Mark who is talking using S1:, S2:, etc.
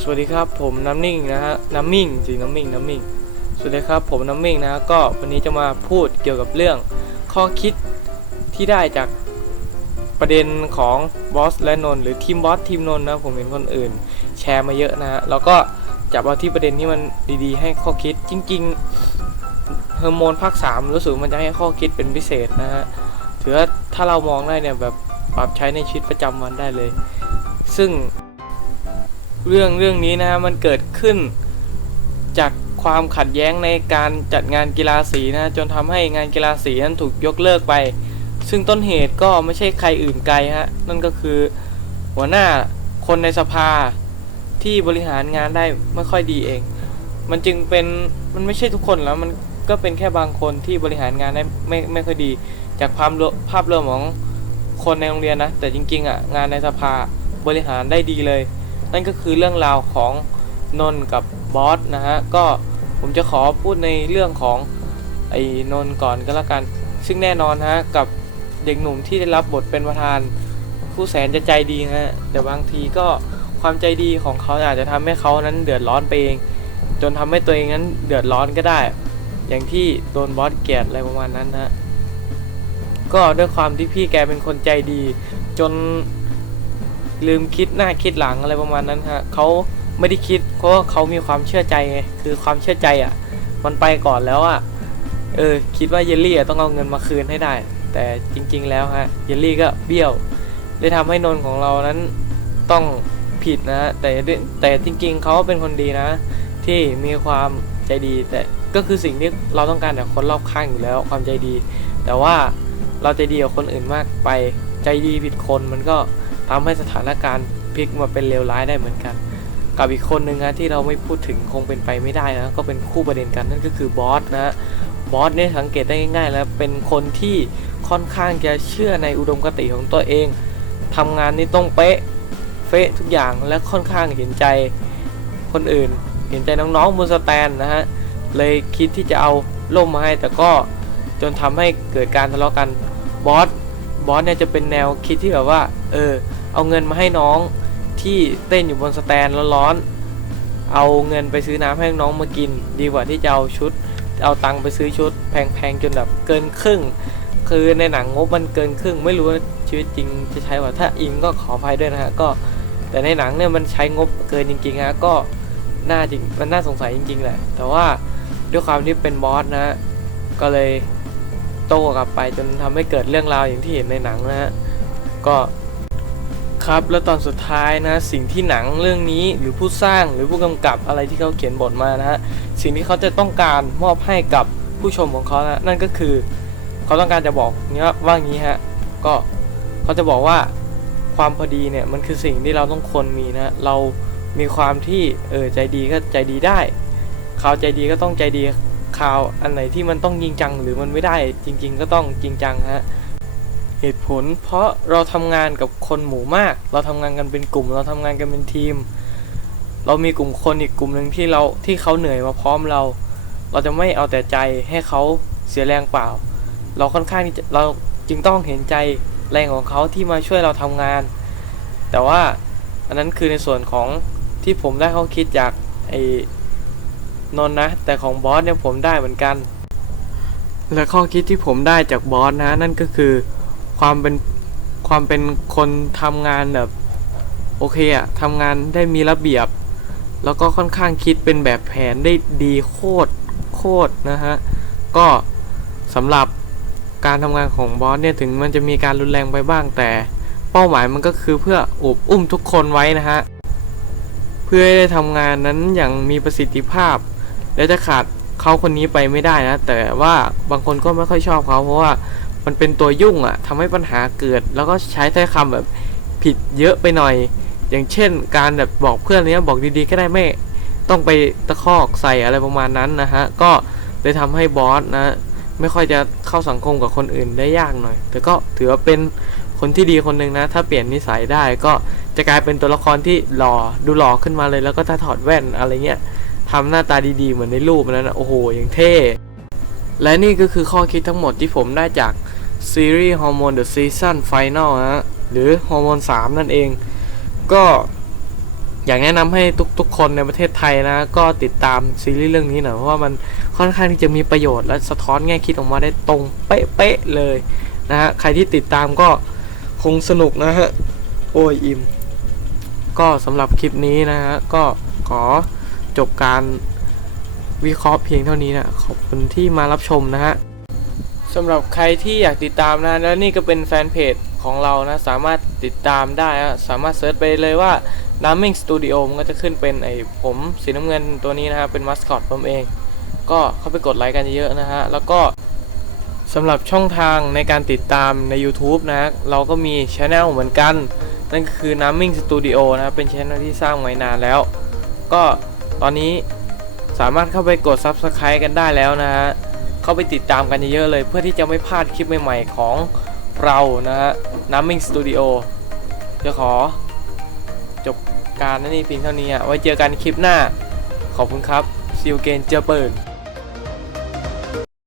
S1: สวัสดีครับผมน้ำนิ่งนะฮะน้ำมิ่งสิงน้ำมิ่งน้ำมิ่งสวัสดีครับผมน้ำมิ่งนะก็วันนี้จะมาพูดเกี่ยวกับเรื่องข้อคิดที่ได้จากประเด็นของบอสและนนหรือทีมบอสทีมนนนะผมเห็นคนอื่น แชร์มาเยอะนะฮะแล้วก็จับเอาที่ประเด็นที่มันดีๆ ให้ข้อคิดจริงๆเฮอร์โมนภาคสามรู้สึกมันจะให้ข้อคิดเป็นพิเศษนะฮะถือว่าถ้าเรามองได้เนี่ยแบบปรับใช้ในชีวิตประจำวันได้เลย ซึ่ง เรื่องเรื่องนี้นะฮะมันเกิดขึ้นจากความขัดแย้งในการจัดงานกีฬาสีนะจนทำให้งานกีฬาสีนั้นถูกยกเลิกไป ซึ่งต้นเหตุก็ไม่ใช่ใครอื่นไกลฮะนั่นก็คือหัวหน้าคนในสภาที่บริหารงานได้ไม่ค่อยดีเอง มันจึงเป็นมันไม่ใช่ทุกคนแล้วมันก็เป็นแค่บางคนที่บริหารงานได้ไม่ไม่ค่อยดี จากภามภาพรวมของคนในโรงเรียนนะแต่จริงๆอะงานในสภาบริหารได้ดีเลย นั่นก็คือเรื่องราวของนนกับบอสนะฮะก็ผมจะขอพูดในเรื่องของไอ้นนก่อนก็แล้วกัน ซึ่งแน่นอนฮะกับเด็กหนุ่มที่ได้รับบทเป็นประธาน ผู้แสนจะใจดีนะฮะแต่บางทีก็ความใจดีของเขาอาจจะทำให้เขานั้นเดือดร้อนไปเอง จนทำให้ตัวเองนั้นเดือดร้อนก็ได้ อย่างที่โดนบอสเกลียดอะไรประมาณนั้นฮะก็ด้วยความที่พี่แกเป็นคนใจดี จน ลืมคิดหน้าคิดหลังอะไรประมาณนั้นฮะเขาไม่ได้คิดเพราะเขามีความเชื่อใจไงคือความเชื่อใจอะ มันไปก่อนแล้วอะเออคิดว่าเยลลี่ต้องเอาเงินมาคืนให้ได้ แต่จริง ๆ แล้วฮะเยลลี่ก็เบี้ยวเลยทำให้นนของเรานั้นต้องผิดนะ แต่แต่จริง ๆเขาเป็นคนดีนะ ที่มีความใจดี แต่ก็คือสิ่งที่เราต้องการจากคนรอบข้างอยู่แล้วความใจดี แต่ว่าเราใจดีกับคนอื่นมากไปใจดีผิดคนมันก็ ทำให้สถานการณ์พลิกมาเป็นเลวร้ายได้เหมือนกัน กับอีกคนหนึ่งนะที่เราไม่พูดถึงคงเป็นไปไม่ได้นะก็เป็นคู่ประเด็นกันนั่นก็คือบอสนะบอสเนี่ยสังเกตได้ง่ายๆแล้วเป็นคนที่ค่อนข้างจะเชื่อในอุดมคติของตัวเองทำงานนี่ต้องเป๊ะเฟะทุกอย่างและค่อนข้างเห็นใจคนอื่น เห็นใจน้องๆบนสแตนนะฮะเลยคิดที่จะเอาล่มมาให้แต่ก็จนทำให้เกิดการทะเลาะกันบอสบอสเนี่ยจะเป็นแนวคิดที่แบบว่า เออ เอาเงินมาให้น้องที่เต้นอยู่บนสแตนร้อนๆเอาเงินไปซื้อน้ำให้น้องมากิน ดีกว่าที่จะเอาชุด เอาตังค์ไปซื้อชุด แพงๆจนแบบเกินครึ่ง คือในหนังงบมันเกินครึ่ง ไม่รู้ชีวิตจริงจะใช้ว่าถ้าอิงก็ขออภัยด้วยนะฮะก็แต่ในหนังเนี่ยมันใช้งบเกินจริงๆฮะก็น่าจริงมันน่าสงสัยจริงๆแหละ แต่ว่าด้วยความที่เป็นบอสนะ ก็เลยโต้กลับไปจนทำให้เกิดเรื่องราวอย่างที่เห็นในหนังนะฮะก็ ครับแล้วตอนสุดท้ายนะสิ่งที่หนังเรื่องนี้หรือผู้สร้างหรือผู้กำกับอะไรที่เขาเขียนบทมานะฮะสิ่งที่เขาจะต้องการมอบให้กับผู้ชมของเขานะนั่นก็คือเขาต้องการจะบอกเนี้ยว่างี้ฮะก็เขาจะบอกว่าความพอดีเนี่ยมันคือสิ่งที่เราต้องควรมีนะเรามีความที่เออใจดีก็ใจดีได้ข่าวใจดีก็ต้องใจดีข่าวอันไหนที่มันต้องจริงจัง หรือมันไม่ได้จริง ๆ ก็ต้องจริงจังฮะ เหตุผล เพราะเราทำงานกับคนหมู่มาก เราทำงานกันเป็นกลุ่ม เราทำงานกันเป็นทีม เรามีกลุ่มคนอีกกลุ่มหนึ่งที่เราที่เขาเหนื่อยมาพร้อมเรา เราจะไม่เอาแต่ใจให้เขาเสียแรงเปล่า เราค่อนข้างที่เราจึงต้องเห็นใจแรงของเขาที่มาช่วยเราทำงาน แต่ว่าอันนั้นคือในส่วนของที่ผมได้เขาคิดจากไอ้นนท์นะ แต่ของบอสเนี่ยผมได้เหมือนกัน และข้อคิดที่ผมได้จากบอสนะนั่นก็คือ ความเป็นความเป็นคนทำงานแบบ โอเคอะทำงานได้มีระเบียบ แล้วก็ค่อนข้างคิดเป็นแบบแผนได้ดีโคตรโคตรนะฮะ ก็สำหรับการทำงานของบอสเนี่ยถึงมันจะมีการรุนแรงไปบ้างแต่ เป้าหมายมันก็คือเพื่ออบอุ้มทุกคนไว้นะฮะ เพื่อให้ได้ทำงานนั้นอย่างมีประสิทธิภาพ และจะขาดเขาคนนี้ไปไม่ได้นะ แต่ว่าบางคนก็ไม่ค่อยชอบเขาเพราะว่า มันเป็นตัวยุ่งอะทำให้ปัญหาเกิด แล้วก็ใช้ถ้อยคำแบบผิดเยอะไปหน่อย อย่างเช่น การแบบบอกเพื่อนเนี้ยบอกดีๆก็ได้ไม่ต้องไปตะคอกใส่อะไรประมาณนั้นนะฮะ ก็เลยทำให้บอสนะ ไม่ค่อยจะเข้าสังคมกับคนอื่นได้ยากหน่อย แต่ก็ถือว่าเป็นคนที่ดีคนหนึ่งนะ ถ้าเปลี่ยนนิสัยได้ก็จะกลายเป็นตัวละครที่หล่อดูหล่อขึ้นมาเลย แล้วก็ถ้าถอดแว่นอะไรเงี้ยทำหน้าตาดีๆเหมือนในรูปนั้นนะโอ้โหอย่างเท่ และนี่ก็คือข้อคิดทั้งหมดที่ผมได้จาก ซีรีส์ฮอร์โมน The Season Final ฮะหรือฮอร์โมน3 นั่นเอง ก็อยากแนะนำให้ทุกๆ คนในประเทศไทยนะ ก็ติดตามซีรีส์เรื่องนี้หน่อยเพราะว่ามันค่อนข้างที่จะมีประโยชน์และสะท้อนแง่คิดออกมาได้ตรงเป๊ะๆเลยนะฮะใครที่ติดตามก็คงสนุกนะฮะโอ้ยอิมก็สำหรับคลิปนี้นะฮะก็ขอจบการวิเคราะห์เพียงเท่านี้นะขอบคุณที่มารับชมนะฮะ สำหรับใครที่อยากติดตามนะ แล้วนี่ก็เป็นแฟนเพจของเรานะ สามารถติดตามได้นะสามารถเซิร์ชไปเลยว่า Naming Studio มันก็จะขึ้นเป็นไอผมสีน้ำเงินตัวนี้นะฮะเป็นมัสคอตผมเอง ก็เข้าไปกดไลค์กันเยอะๆนะฮะ แล้วก็สำหรับช่องทางในการติดตามใน YouTube นะฮะเราก็มีช anel เหมือนกัน นั่นก็คือ Naming Studio นะครับเป็นช anel ที่สร้างไว้นานแล้ว ก็ตอนนี้สามารถเข้าไปกด Subscribe กันได้แล้วนะฮะ เข้าไปติดตามกันเยอะๆเลย เพื่อที่จะไม่พลาดคลิปใหม่ๆของเรานะฮะ Naming Studio จะขอจบการนั่นนี่เพียงเท่านี้ไว้เจอกันคลิปหน้า ขอบคุณครับซิลเกนเจอเปิด